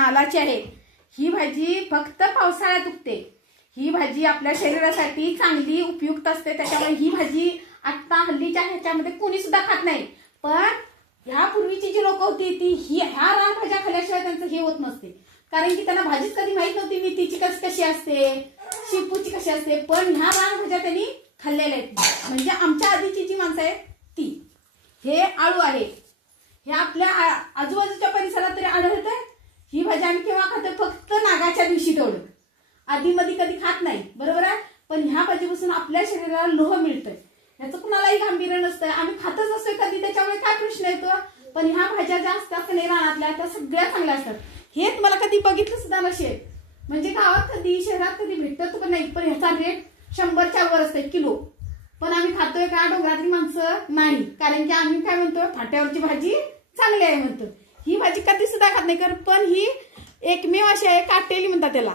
नालाची आहे। ही भाजी फक्त पावसाळ्यात उगते। ही भाजी आपल्या शरीरासाठी चांगली उपयुक्त असते, त्याच्यामुळे ही भाजी आता हल्लीच्या ह्याच्यामध्ये कोणी सुद्धा खात नाही। पण ह्या पूर्वीची जी लोक होती ती ह्या रानभाज्या खाल्ल्याशिवाय त्यांचं हे होत नसते, कारण की त्यांना भाजीच कधी माहित नव्हती मेथीची कशी असते, शेपूची कशी असते, पण ह्या रानभाज्या त्यांनी खाल्लेल्या आहेत। म्हणजे आमच्या आधीची जी माणसं आहेत ती, हे आळू आहे, हे आपल्या आजूबाजूच्या परिसरात तरी आढळतंय। ही भाजी आम्ही केव्हा खातो? फक्त नागाच्या दिवशी तेवढं, आधी मध्ये कधी खात नाही, बरोबर आहे। पण ह्या भाजीपासून आपल्या शरीराला लोह मिळतंय, याचं कुणालाही गांभीर्य नसतं, आम्ही खातच असतोय कधी, त्याच्यामुळे काय प्रश्न येतो। पण ह्या भाज्या ज्या असतात नाही रानातल्या त्या सगळ्या चांगल्या असतात। हे तुम्हाला कधी बघितलं सुद्धा नसेल, म्हणजे गावात कधी शहरात कधी भेटत पण नाही, पण ह्याचा रेट 100च्या वर असते किलो। पण आम्ही खातोय का? डोंगरातली माणसं नाही, कारण की आम्ही काय म्हणतो, फाट्यावरची भाजी चांगली आहे म्हणतो। ही भाजी कधी सुद्धा खात नाही, कारण पण ही एकमेव अशी आहे, काटेली म्हणतात त्याला,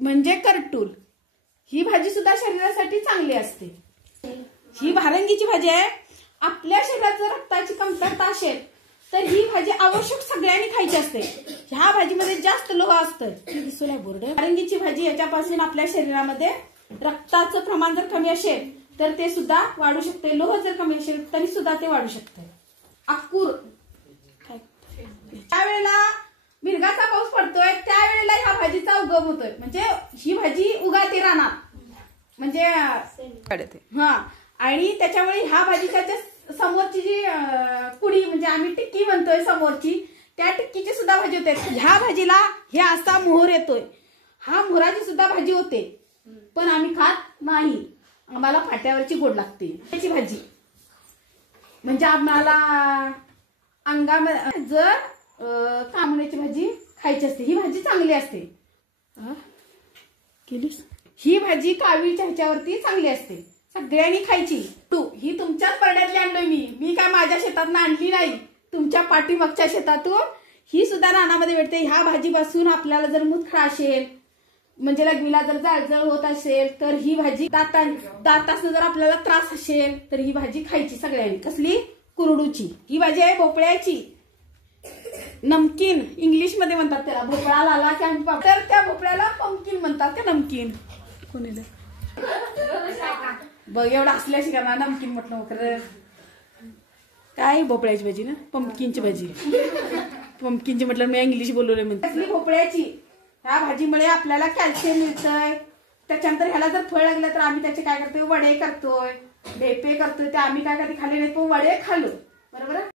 म्हणजे करटूल। ही भाजी सुद्धा शरीरासाठी चांगली असते। ही भारंगीची भाजी आहे। आपल्या शरीरात जर रक्ताची कमतरता असेल तर ही भाजी आवश्यक सगळ्यांनी खायची असते। ह्या भाजीमध्ये जास्त लोह असतं। भारंगीची भाजी याच्यापासून आपल्या शरीरामध्ये रक्ताचं प्रमाण जर कमी असेल तर ते सुद्धा वाढू शकते, लोह जर कमी असेल तरी सुद्धा ते वाढू शकते। अक्कूर, त्यावेळेला मिरगाचा पाऊस पडतोय त्यावेळेला ह्या भाजीचा उगम होतोय, म्हणजे ही भाजी उगाते रानात, म्हणजे हा, आणि त्याच्यामुळे ह्या भाजीच्या समोरची जी कुडी, म्हणजे आम्ही टिक्की म्हणतोय समोरची, त्या टिक्कीची सुद्धा भाजी होते। ह्या भाजीला हे असा मोहर येतोय, हा मोहराची सुद्धा भाजी होते, पण आम्ही खात नाही, आम्हाला फाट्यावरची गोड लागते। त्याची भाजी म्हणजे आम्हाला अंगामध्ये जर कामण्याची भाजी खायची असते, ही भाजी चांगली असते। ही भाजी कावीळच्या ह्याच्यावरती चांगली असते, सगळ्यांनी खायची। ही तुमच्याच परड्यातली आणलोय मी काय माझ्या शेतात आणली नाही, तुमच्या पाठीमागच्या शेतातून ही सुद्धा रानामध्ये भेटते। ह्या भाजीपासून आपल्याला जर मूतखळा असेल, म्हणजे लघवीला जर जाळजळ होत असेल तर ही भाजी, दातासनं जर आपल्याला त्रास असेल तर ही भाजी खायची सगळ्यांनी। कसली? कुरडूची। ही भाजी आहे भोपळ्याची, नमकीन इंग्लिश मध्ये म्हणतात त्याला, भोपळा लाला तर त्या भोपळ्याला पंपकिन म्हणतात का नमकीन? कोणी बघ एवढं असल्याशी का नमकीन म्हटलं खरं, काय भोपळ्याची भाजी ना, पंपकिनची भाजी, पंपकिनची म्हटलं मी इंग्लिश बोलवलंय म्हणते। भोपळ्याची ह्या भाजीमुळे आपल्याला कॅल्शियम मिळतंय। त्याच्यानंतर ह्याला जर फळ लागलं तर आम्ही त्याचे काय करतोय, वडे करतोय, ढेपे करतोय, ते आम्ही काय कधी खाल्ले नाही, पण वडे खाल्लो, बरोबर।